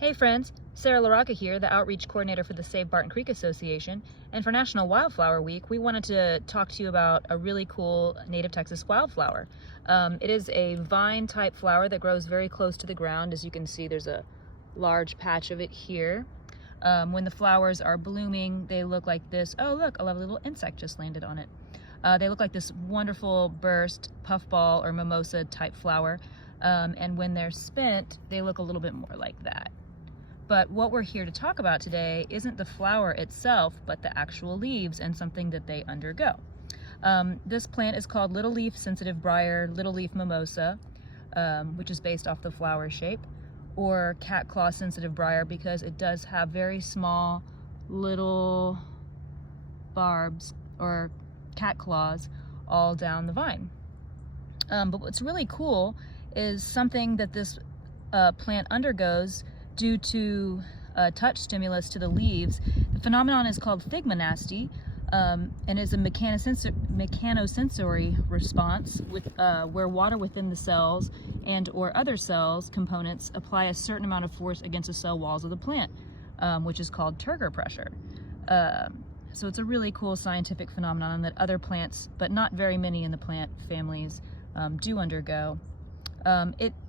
Hey friends, Sarah LaRocca here, the Outreach Coordinator for the Save Barton Creek Association. And for National Wildflower Week, we wanted to talk to you about a really cool native Texas wildflower. It is a vine-type flower that grows very close to the ground. As you can see, there's a large patch of it here. When the flowers are blooming, they look like this. Oh look, a lovely little insect just landed on it. They look like this wonderful burst, puffball, or mimosa type flower. And when they're spent, they look a little bit more like that. But what we're here to talk about today isn't the flower itself, but the actual leaves and something that they undergo. This plant is called Little Leaf Sensitive Briar, Little Leaf Mimosa, which is based off the flower shape, or Catclaw Sensitive Briar because it does have very small little barbs or cat claws all down the vine. But what's really cool is something that this plant undergoes due to touch stimulus to the leaves. The phenomenon is called thigmonasty and is a mechanosensory response with where water within the cells and or other cells components apply a certain amount of force against the cell walls of the plant, which is called turgor pressure. So it's a really cool scientific phenomenon that other plants, but not very many in the plant families, do undergo.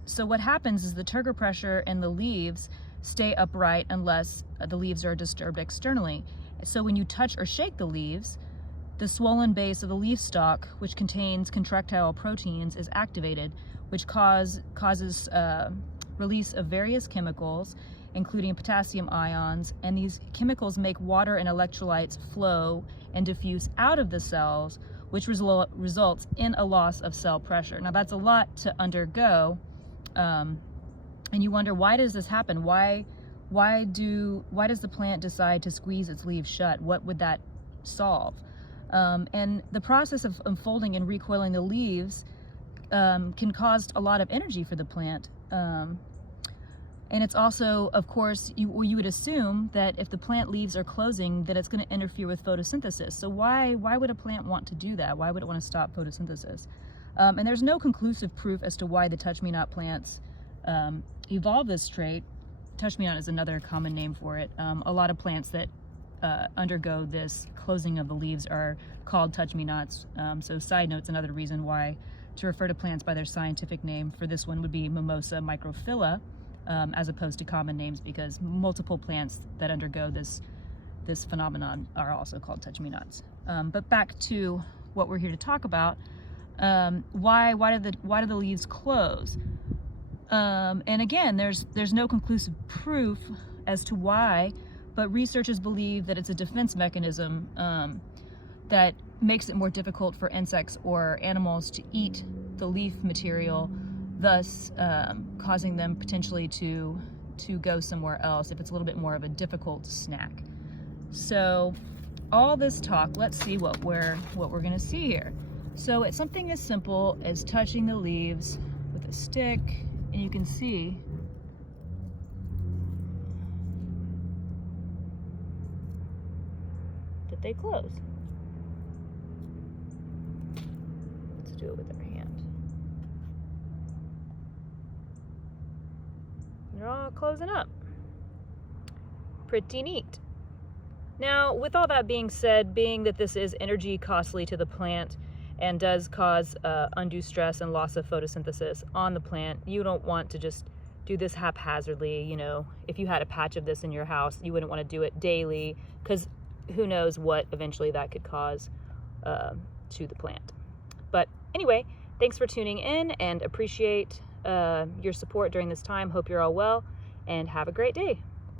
So what happens is the turgor pressure in the leaves stay upright unless the leaves are disturbed externally. So when you touch or shake the leaves, the swollen base of the leaf stalk, which contains contractile proteins, is activated, which causes release of various chemicals, including potassium ions, and these chemicals make water and electrolytes flow and diffuse out of the cells, which results in a loss of cell pressure. Now that's a lot to undergo, and you wonder, why does this happen? Why does the plant decide to squeeze its leaves shut? What would that solve? And the process of unfolding and recoiling the leaves can cause a lot of energy for the plant. And it's also, of course, you would assume that if the plant leaves are closing, that it's going to interfere with photosynthesis. So why would a plant want to do that? Why would it want to stop photosynthesis? And there's no conclusive proof as to why the touch-me-not plants evolve this trait. Touch-me-not is another common name for it. A lot of plants that undergo this closing of the leaves are called touch-me-nots. So side note's another reason why to refer to plants by their scientific name for this one would be Mimosa microphylla, as opposed to common names, because multiple plants that undergo this phenomenon are also called touch-me-nots. But back to what we're here to talk about. Why do the leaves close? And again, there's no conclusive proof as to why, but researchers believe that it's a defense mechanism that makes it more difficult for insects or animals to eat the leaf material, thus causing them potentially to go somewhere else if it's a little bit more of a difficult snack. So all this talk, let's see what we're going to see here. So it's something as simple as touching the leaves with a stick, and you can see that they close. Let's do it with our hand. They're all closing up. Pretty neat. Now, with all that being said, being that this is energy costly to the plant and does cause undue stress and loss of photosynthesis on the plant, you don't want to just do this haphazardly. You know, if you had a patch of this in your house, you wouldn't want to do it daily, because who knows what eventually that could cause to the plant. But anyway, thanks for tuning in, and appreciate your support during this time. Hope you're all well, and have a great day.